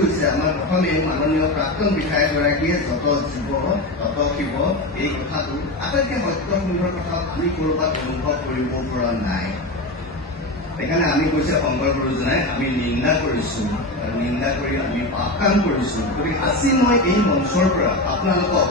গৈছে আমাৰ প্ৰথমে মাননীয় প্ৰাক্তন বিধায়কগৰাকীয়ে যত জীৱ তত শিৱ এই কথাটো আটাইতকৈ সত্য সুন্দৰ কথা আমি ক'ৰবাত অনুভৱ কৰিব পৰা নাই। সেইকাৰণে আমি কৈছে শংকৰ গুৰুজনাই আমি নিন্দা কৰিছো আৰু নিন্দা কৰি আমি পাপ কাম কৰিছো। গতিকে আজি মই এই মঞ্চৰ পৰা আপোনালোকক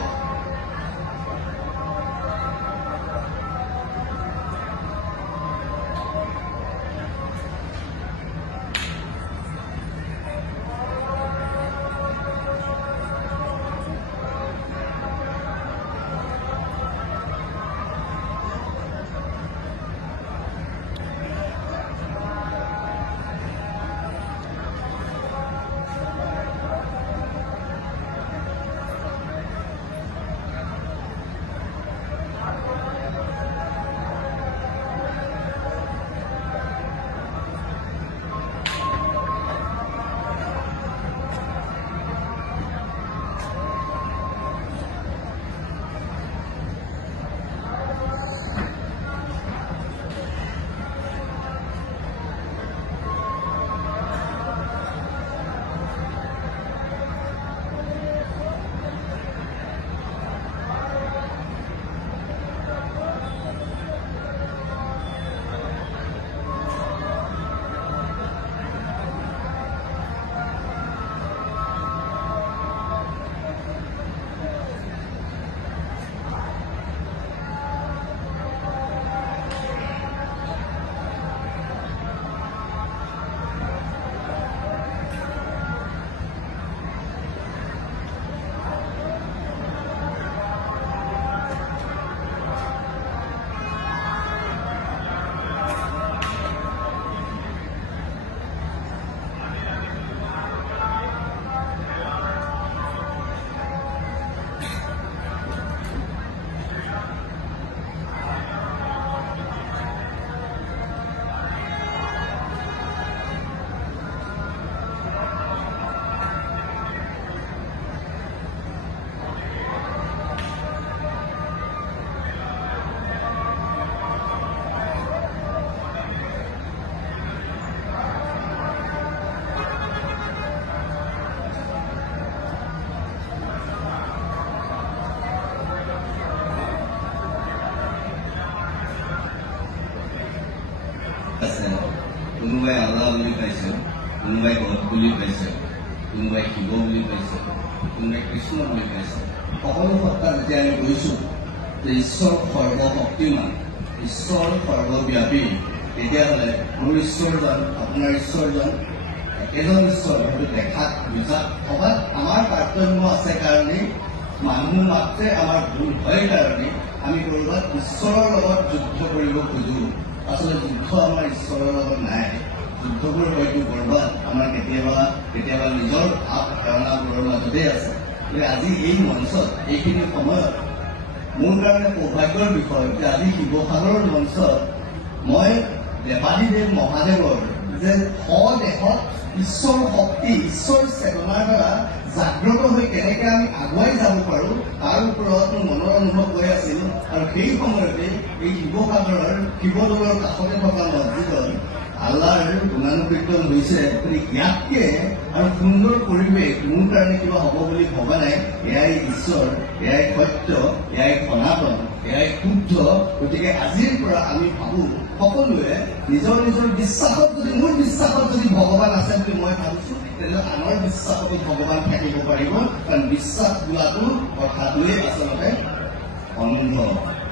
কোনোবাই আল্লাহ বুলি পাইছে, কোনোবাই গড বুলি পাইছে, কোনোবাই শিৱ বুলি পাইছে, কোনোবাই কৃষ্ণ বুলি পাইছে। সকলো সত্তা যেতিয়া আমি কৈছো যে ঈশ্বৰ সৰ্বশক্তিমান, ঈশ্বৰ সৰ্বব্যাপী, তেতিয়াহ'লে মোৰ ঈশ্বৰজন আপোনাৰ ঈশ্বৰজন একেজন ঈশ্বৰ হয়তো দেখাত বুজাত ক'ৰবাত আমাৰ তাৰতম্য আছে কাৰণে, মানুহ মাত্ৰে আমাৰ ভুল হয় কাৰণে আমি ক'ৰবাত ঈশ্বৰৰ লগত যুদ্ধ কৰিব খোজো। আচলতে যুদ্ধ আমাৰ ঈশ্বৰৰ লগত নাই। যুদ্ধবোৰ হয়তো ক'ৰবাত আমাৰ কেতিয়াবা নিজৰ ভাৱ ধাৰণাবোৰৰ মাজতে আছে। গতিকে আজি এই মঞ্চত এইখিনি সময়ত মোৰ কাৰণে সৌভাগ্যৰ বিষয় যে আজি শিৱসাগৰৰ মঞ্চত মই দেৱাদিদেৱ মহাদেৱৰ যে দেশত ঈশ্বৰ শক্তি, ঈশ্বৰ চেতনাৰ দ্বাৰা জাগ্ৰত হৈ কেনেকৈ আমি আগুৱাই যাব পাৰোঁ তাৰ ওপৰত মোৰ মনৰ অনুভৱ হৈ আছিল। আৰু সেই সময়তে এই শিৱসাগৰৰ শিৱদৌলৰ কাষতে থকা মছজিদত আল্লাহৰ গুণানুকীৰ্তন হৈছে। ইয়াতকে আৰু সুন্দৰ পৰিৱেশ মোৰ কাৰণে কিবা হ'ব বুলি ভবা নাই। এয়াই ঈশ্বৰ, এয়াই সত্য, এয়াই সনাতন, এয়াই শুদ্ধ। গতিকে আজিৰ পৰা আমি ভাবোঁ সকলোৱে নিজৰ নিজৰ বিশ্বাসত, যদি মোৰ বিশ্বাসত যদি ভগৱান আছে বুলি মই ভাবিছোঁ, তেনেহ'লে আনৰ বিশ্বাসতো ভগৱান থাকিব পাৰিব। কাৰণ বিশ্বাস বোলাটো কথাটোৱেই আচলতে অন্ধ।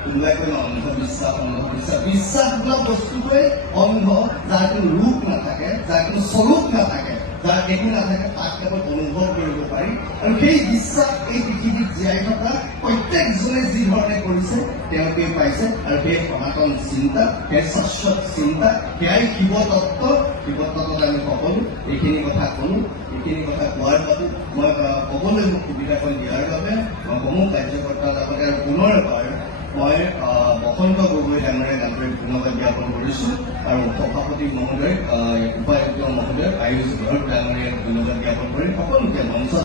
কোনোবাই কয় অন্ধবিশ্বাস, অন্ধবিশ্বাস। বিশ্বাস বোলা বস্তুটোৱে অন্ধ, যাৰ কোনো ৰূপ নাথাকে, যাৰ কোনো স্বৰূপ নাথাকে, যাৰ একো নাথাকে, তাক কেৱল অনুভৱ কৰিব পাৰি। আৰু সেই বিশ্বাস এই পৃথিৱীত জীয়াই থকা প্ৰত্যেকজনে যি ধৰণে কৰিছে তেওঁলোকে পাইছে। আৰু সেই সনাতন চিন্তা, সেই শাশ্বত চিন্তা, সেয়াই শিৱতত্ত্ব। শিৱতত্ত্বত আমি সকলো এইখিনি কথা ক'লো। এইখিনি কথা কোৱাৰ বাবে মই ক'বলৈ মোক সুবিধাখন দিয়াৰ বাবে মই সমূহ কাৰ্যকৰ্তাৰ লগতে আৰু পুনৰ এবাৰ মই বসন্ত গগৈ ডাঙৰীয়াক আন্তৰিক ধন্যবাদ জ্ঞাপন কৰিছোঁ। আৰু সভাপতি মহোদয়, উপায়ুক্ত মহোদয়, আয়ুষ ঘৰ ডাঙৰীয়াক ধন্যবাদ জ্ঞাপন কৰি সকলোকে মঞ্চত